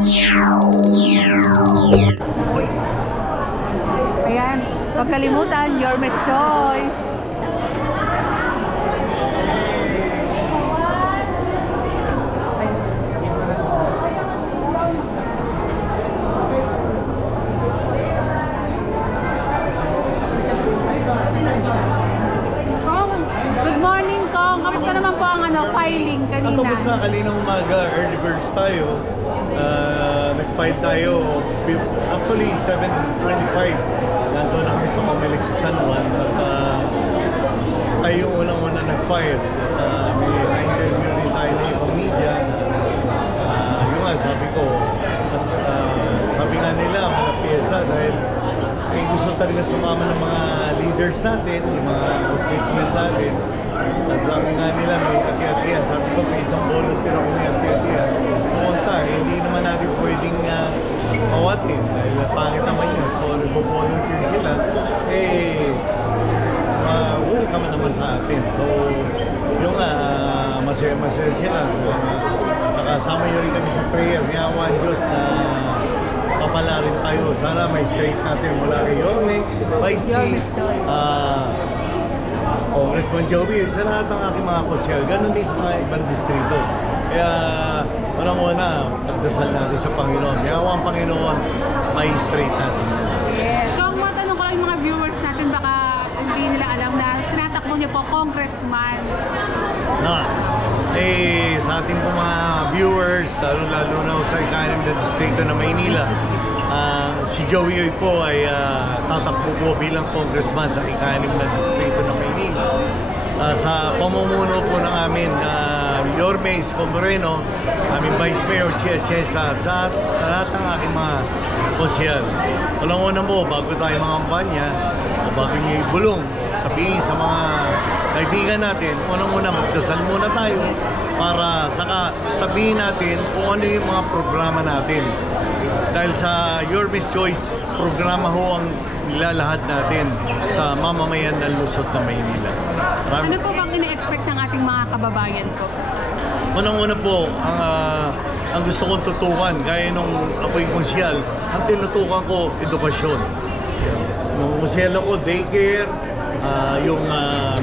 Ayan, huwag kalimutan, your best choice. Good morning, Kong. Kamusta naman po ang filing kanina? Tapos na kaninang umaga, early birds tayo. Nag-file tayo. Actually, 7:25. Nandun na kami sa Comelec sa San Juan. At tayo unang-una nag-file. May na-interview rin tayo ng ibang media. Yung nga, sabi ko, sabi nga nila, mga pyesa dahil may gusto talaga sumama ng mga leaders natin, yung mga constituent natin. At sabi nga nila, may ati-atiyan. Sabi ko, may isang volunteer ako may ati-atiyan. Pumunta, hindi naman natin pwedeng mawatin dahil pangit naman yun. So, nagpo-volunteer sila. Welcome naman sa atin. So, yung masaya-masaya sila. Nakasama nyo rin kami sa prayer. Yawan Diyos na papala rin tayo. Sana may straight natin mula kay Yorme, Vice Chief, Congressman Joey, sa lahat ng aking mga kosyal. Ganon din sa mga ibang distrito. Kaya, muna, pagdasal natin sa Panginoon. Yawan Panginoon, may straight natin. Yes. So, matanong ko lang yung mga viewers natin, baka hindi nila alam na tinatakbo niyo po, Congressman. Sa ating po mga viewers, lalo na sa ikanim na distrito na Maynila, si Joey Uy po ay tatakbo po bilang congressman sa ikanim na distrito na Maynila. Sa pamumuno po ng amin, Yorme Isko Moreno, aming Vice Mayor Chia Chesa, sa lahat ng aking mga konsyal. Unang-una po, bago tayo mga kampanya, o bago niyo ibulong, sabihin sa mga kaibigan natin, unang-una magdasal muna tayo para saka sabihin natin kung ano yung mga programa natin. Dahil sa Your Best Choice, programa ho ang nilalahad natin sa mamamayan ng Luzon na Maynila. Ano po bang ina-expect ng ating mga kababayan po? Unang-una po, ang gusto kong tutukan, gaya nung ako'y konsyal, ang tinutukan ko, edukasyon. Nung konsyal ako, daycare, yung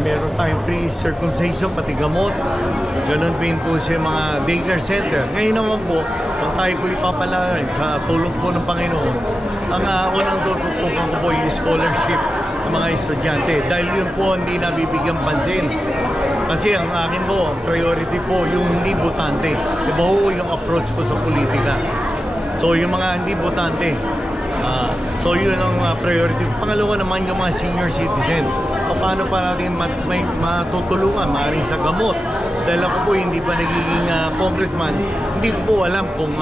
meron tayong free circumcision, pati gamot. Ganon din po siya mga daycare center. Ngayon naman po, kung tayo po ipapalaran sa tulong po ng Panginoon, ang unang tututukan ko po yung scholarship ng mga estudyante. Dahil yun po hindi nabibigyan pansin. Kasi ang akin po, priority po yung hindi botante. Diba ho yung approach ko sa politika. So yung mga hindi botante, so yun ang priority. Pangalawa naman yung mga senior citizen. Paano pa natin may matutulungan, maaaring sa gamot. Dahil ako po hindi pa nagiging congressman, hindi ko po alam kung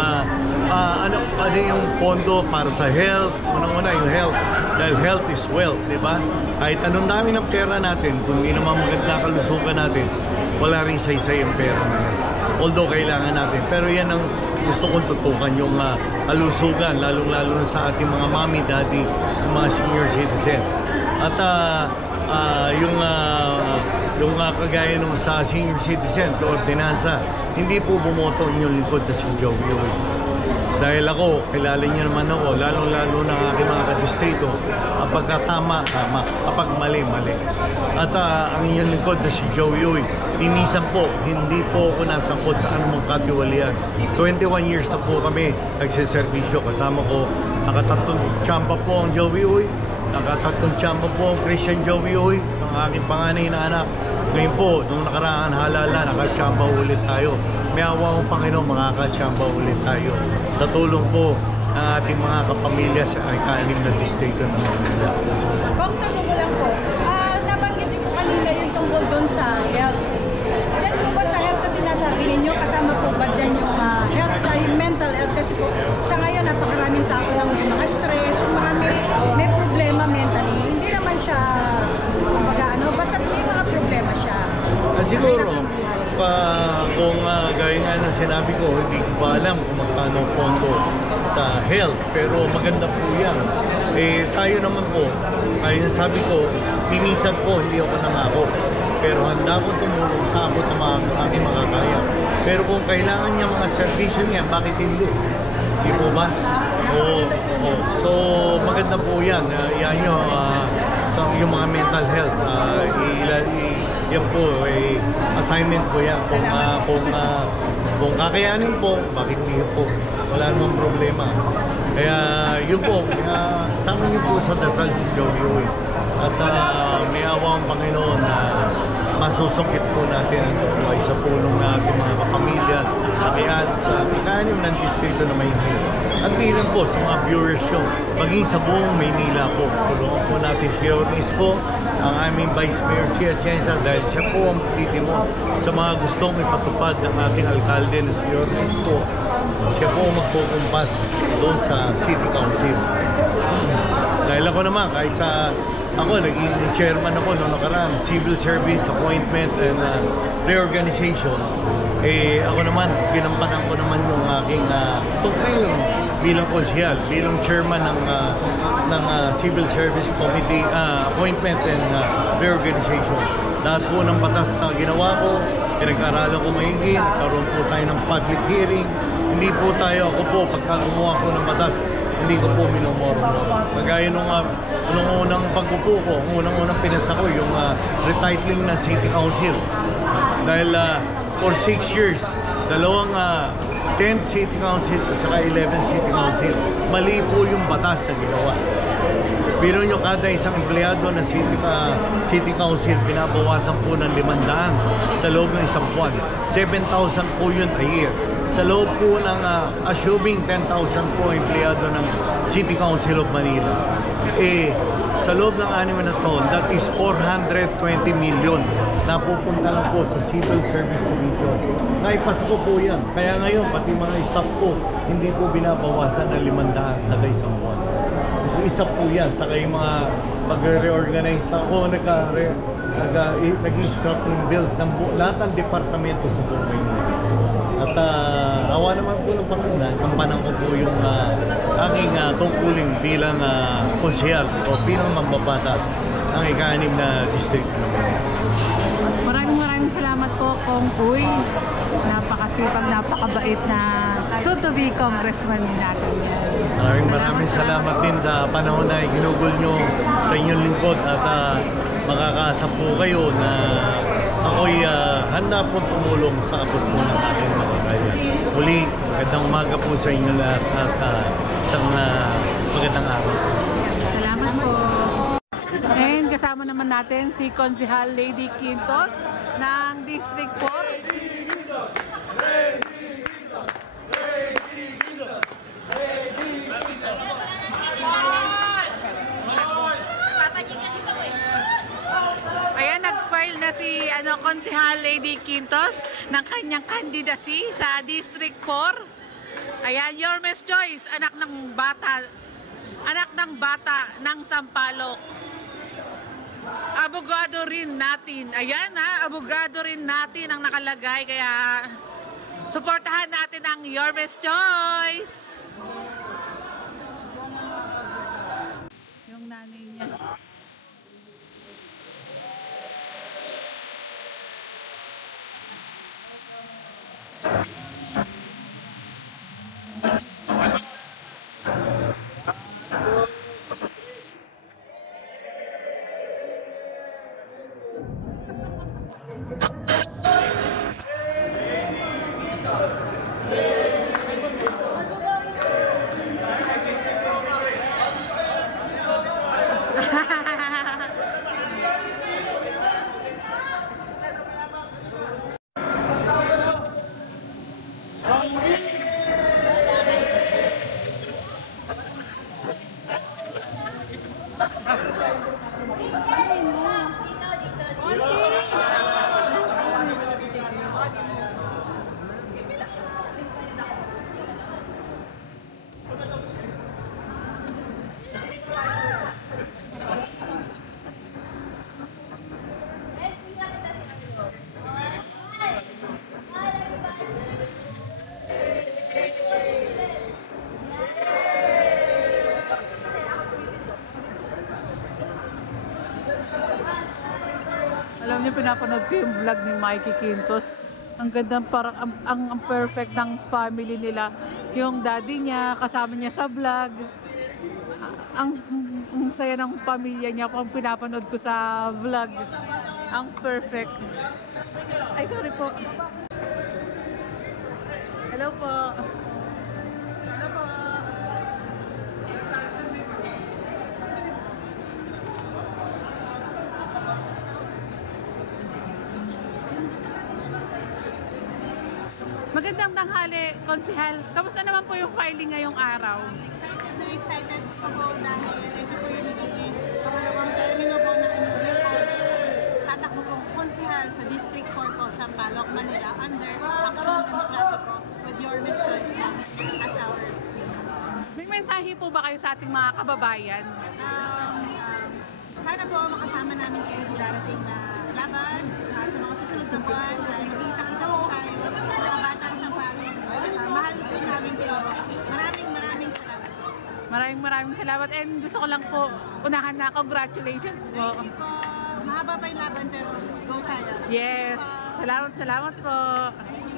ano yung pondo para sa health. Unang-una yung health. Dahil health is wealth, di ba? Kahit anong dami ng pera natin, kung hindi naman maganda kalusugan natin, wala rin saysay ang pera na yan. Although kailangan natin. Pero yan ang gusto kong tutukan, yung kalusugan, lalong-lalo sa ating mga mami, daddy, yung mga senior citizen. At yung kagaya nung sa senior citizen, to ordinansa, hindi po bumoto inyong lingkod na si Joey. Dahil ako, kilala niyo naman ako, lalong-lalo ng aking mga kadistrito, kapag tama, tama, kapag mali, mali. At ang inyong lingkod na si Joey Uy, minsan po, hindi po ako nasangkot sa anumang katiwalian. 21 years na po kami nagsiservisyo. Kasama ko, nakatatlong tiyamba po ang Joey Uy, nakatatlong tiyamba po ang Christian Joey Uy, ang aking panganay na anak. Ngayon po, nung nakaraan halala, nakatiyamba ulit tayo. May awa kong Panginoon, makakatiyamba ulit tayo. Sa tulong po ng ating mga kapamilya sa ikanim na distrito ng Manila. Kung tanong ko lang po, nabanggit ko kanina yung tungkol doon sa health. Diyan po ba sa health kasi nasabi ninyo, kasama po ba dyan yung health, yung mental health? Kasi po sa ngayon, napakaraming tao lang may mga stress, yung mga may problema mentally. Hindi naman siya, basta may mga problema siya. Siguro, kung gaya nga ng sinabi ko, hindi ko pa alam kung magkano pondo sa health, pero maganda po yan. Tayo naman po, kaya sabi ko, minsan po hindi ako nangako, pero handa ko tumulong sa abot ng aking makakaya. Pero kung kailangan niya mga serbisyo niya, bakit hindi? Di po ba? So maganda po yan. Yan nyo, sa yung mga mental health. Yan po, assignment po yan. Kung kakayanin po, bakit hindi po? Wala namang problema. Kaya yun po, sama niyo po sa dasal si Joey Uy. At may awa ang Panginoon na masusungkit po natin ang buhay sa pulong na ating mga kapamilya sa ikanim ng distrito na Maynila. At di lang po sa mga viewers show, maging sa buong Maynila po. Tulungan po natin si Isko, ang aming Vice Mayor si Atienza, dahil siya po ang titimo sa mga gustong ipatupad ng ating alkalde na si Isko. Siya po magpukumpas doon sa City Council. Dahil ako naman, kahit ako, naging chairman ako noong nakaraan, Civil Service Appointment and Reorganization. Ako naman, ginampanan ko naman yung aking tungkol bilang konsyal, bilang chairman ng Civil Service Committee Appointment and Reorganization. Lahat po ng batas sa ginawa ko, pinag-aralan ko maigi, nagkaroon po tayo ng public hearing. Hindi po tayo, ako po, pagka gumawa ko ng batas, hindi ko po minumoro. Kagaya nung unang pagpupo ko, unang pinasa ko, yung retitling ng City Council. Dahil for 6 years, dalawang 10th City Council at saka 11th City Council, mali po yung batas na ginawa. Biro nyo, kada isang empleyado na City Council, pinabawasan po ng 500 sa loob ng isang buwan. 7,000 po yun a year. Sa loob po ng assuming 10,000 po empleyado ng City Council of Manila, sa loob ng 6 na taon, that is 420 million na pupunta lang po sa Civil Service Commission. Naipasa ko po yan. Kaya ngayon, pati mga staff po, hindi po binabawasan ng 500 kada isang buwan. So, isa po yan. Saka yung mga pag-reorganize ako, nag-scrap ng build ng lahat ng departamento sa buhay mo. At awa naman po ng Panginoon, kampanan ko po yung aking tungkuling bilang konsyal o bilang mambabatas ng ika-6 na district namin. Maraming salamat po, Kong Uy. Napakasipag, napakabait na soon-to-be congressman natin. Maraming salamat din sa panahon na ginugol nyo sa inyong lingkod at makakaasa po kayo na ako'y handa po tumulong sa abot po ng aking mga kaya. Muli, magandang umaga po sa inyo lahat at isang magandang araw. Salamat po. And kasama naman natin si Konsehal Lady Quintos ng District 4. Ayan, nag-file na si Konsehal Lady Quintos ng kanyang candidacy sa District 4. Ayan, Yormes Joyce, anak ng bata ng Sampaloc. Abogado rin natin. Ayan abogado rin natin ang nakalagay, kaya suportahan natin ang Yormes Joyce. Yung nanay niya. Alam niyo, pinapanood ko yung vlog ni Mikey Quintos. Ang ganda, parang ang perfect ng family nila. Yung daddy niya, kasama niya sa vlog. Ang saya ng pamilya niya kung pinapanood ko sa vlog. Ang perfect. Ay, sorry po. Hello po. Hello po. Magandang tanghali, Konsehal. Kamusta naman po yung filing ngayong araw? Excited ako dahil ito po yung nagiging pangalawang termino po ng inyong lingkod. Tatakbo pong konsehal sa District 4 po, Sampaloc, Manila under Action Demokratiko with your Miss Joyce as our May mensahe po ba kayo sa ating mga kababayan? sana po makasama namin kayo sa darating na laban at sa mga susunod na buwan ay magkita-kita po tayo mga batang Sampaloc. Mahal po namin kayo. Maraming salamat. Maraming salamat and gusto ko lang po unahan na congratulations po. Thank you po. Mahaba pa yung laban pero go tayo. Yes. Salamat po. Thank you.